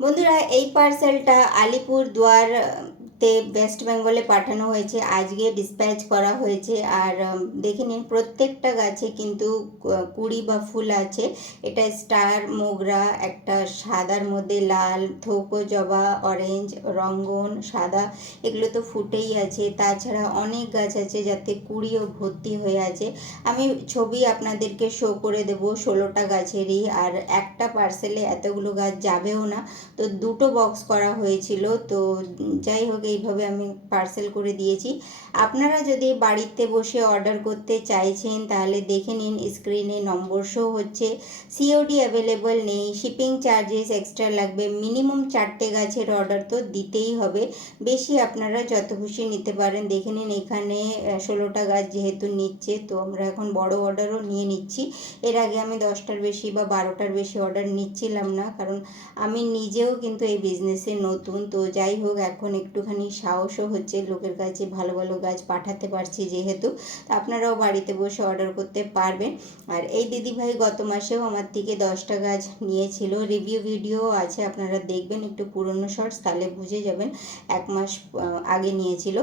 বন্ধুরা, এই পার্সেলটা আলিপুরদুয়ারতে ওয়েস্ট বেঙ্গলে পাঠানো হয়েছে। আজকে ডিসপ্যাচ করা হয়েছে। আর দেখে নিন, প্রত্যেকটা গাছে কিন্তু কুড়ি বা ফুল আছে। এটা স্টার মোগরা, একটা সাদার মধ্যে লাল, থোকো জবা, অরেঞ্জ, রঙ্গন, সাদা, এগুলো তো ফুটেই আছে। তাছাড়া অনেক গাছ আছে যাতে কুড়িও ভর্তি হয়ে আছে। আমি ছবি আপনাদেরকে শো করে দেব 16টা গাছেরই। আর একটা পার্সেলে এতগুলো গাছ যাবেও না, তো দুটো বক্স করা হয়েছিল। তো যাই হোক, এইভাবে আমি পার্সেল করে দিয়েছি। আপনারা যদি বাড়িতে বসে অর্ডার করতে চাইছেন তাহলে দেখে নিন, স্ক্রিনে নম্বর শো হচ্ছে। সিওডি অ্যাভেলেবল নেই, শিপিং চার্জেস এক্সট্রা লাগবে। মিনিমাম 4টে গাছের অর্ডার তো দিতেই হবে, বেশি আপনারা যত খুশি নিতে পারেন। দেখে নিন, এখানে 16টা গাছ যেহেতু নিচ্ছে, তো আমরা এখন বড় অর্ডারও নিয়ে নিচ্ছি। এর আগে আমি 10টার বেশি বা 12টার বেশি অর্ডার নিচ্ছিলাম না, কারণ আমি নিজেও কিন্তু এই বিজনেসে নতুন। তো যাই হোক, এখন একটুখানি সাহসও হচ্ছে, লোকের কাছে ভালো ভালো গাছ পাঠাতে পারছি যেহেতু। আপনারাও বাড়িতে বসে অর্ডার করতে পারবেন। আর এই দিদিভাই গত মাসেও আমার থেকে 10টা গাছ নিয়েছিল, রিভিউ ভিডিও আছে, আপনারা দেখবেন একটু পুরনো শর্টস, তাহলে বুঝে যাবেন। 1 মাস আগে নিয়েছিল।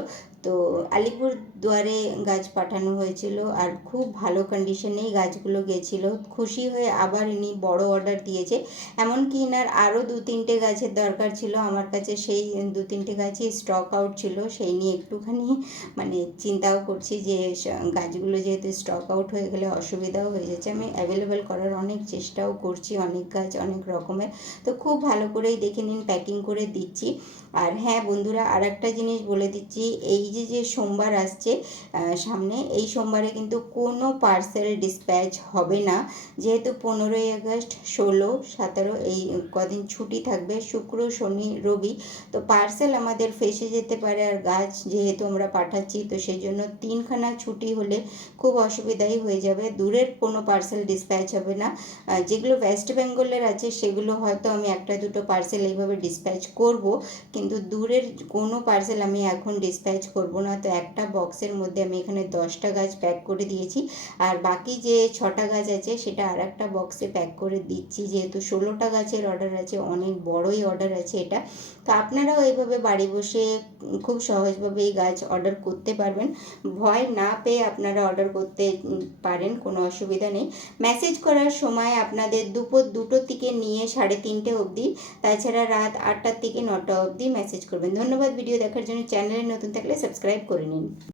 তো আলিপুরদুয়ারে গাছ পাঠানো হয়েছিল, আর খুব ভালো কন্ডিশনেই গাছগুলো গেছিলো। খুশি হয়ে আবার ইনি বড় অর্ডার দিয়েছে। এমনকি ইনার আরও 2-3টে গাছের দরকার ছিল, আমার কাছে সেই 2-3টে গাছই স্টক আউট ছিল। সেই নিয়ে একটুখানি চিন্তাও করছি যে গাছগুলো যেহেতু স্টক আউট হয়ে গেলে অসুবিধাও হয়ে যাচ্ছে। আমি অ্যাভেলেবেল করার অনেক চেষ্টাও করছি, অনেক গাছ অনেক রকমের। তো খুব ভালো করেই দেখে নিন, প্যাকিং করে দিচ্ছি। আর হ্যাঁ বন্ধুরা, আর একটা জিনিস বলে দিচ্ছি, এই যে সোমবার আসছে সামনে, এই সোমবারে কিন্তু কোনো পার্সেল ডিসপ্যাচ হবে না, যেহেতু 15ই আগস্ট, 16, 17 এই কদিন ছুটি থাকবে, শুক্র শনি রবি। তো পার্সেল আমাদের ফেসে যেতে পারে, আর গাছ যেহেতু আমরা পাঠাচ্ছি, তো সেই জন্য 3খানা ছুটি হলে খুব অসুবিধাই হয়ে যাবে। দূরের কোনো পার্সেল ডিসপ্যাচ হবে না। যেগুলো ওয়েস্ট বেঙ্গলের আছে সেগুলো হয়তো আমি 1-2টো পার্সেল এইভাবে ডিসপ্যাচ করব, কিন্তু দূরের কোনো পার্সেল আমি এখন ডিসপ্যাচ করব না। তো একটা বক্সের মধ্যে আমি এখানে 10টা গাছ প্যাক করে দিয়েছি, আর বাকি যে 6টা গাছ আছে সেটা আর একটা বক্সে প্যাক করে দিচ্ছি। যেহেতু 16টা গাছের অর্ডার আছে, অনেক বড়ই অর্ডার আছে এটা। তো আপনারাও এইভাবে বাড়ি বসে খুব সহজভাবে এই গাছ অর্ডার করতে পারবেন। ভয় না পেয়ে আপনারা অর্ডার করতে পারেন, কোনো অসুবিধা নেই। মেসেজ করার সময় আপনাদের দুপুর 2টো থেকে নিয়ে 3:30 অবধি, তাছাড়া রাত 8টা থেকে 9টা অবধি মেসেজ করবেন। ধন্যবাদ ভিডিও দেখার জন্য। চ্যানেলে নতুন থাকলে সাবস্ক্রাইব করে নিন।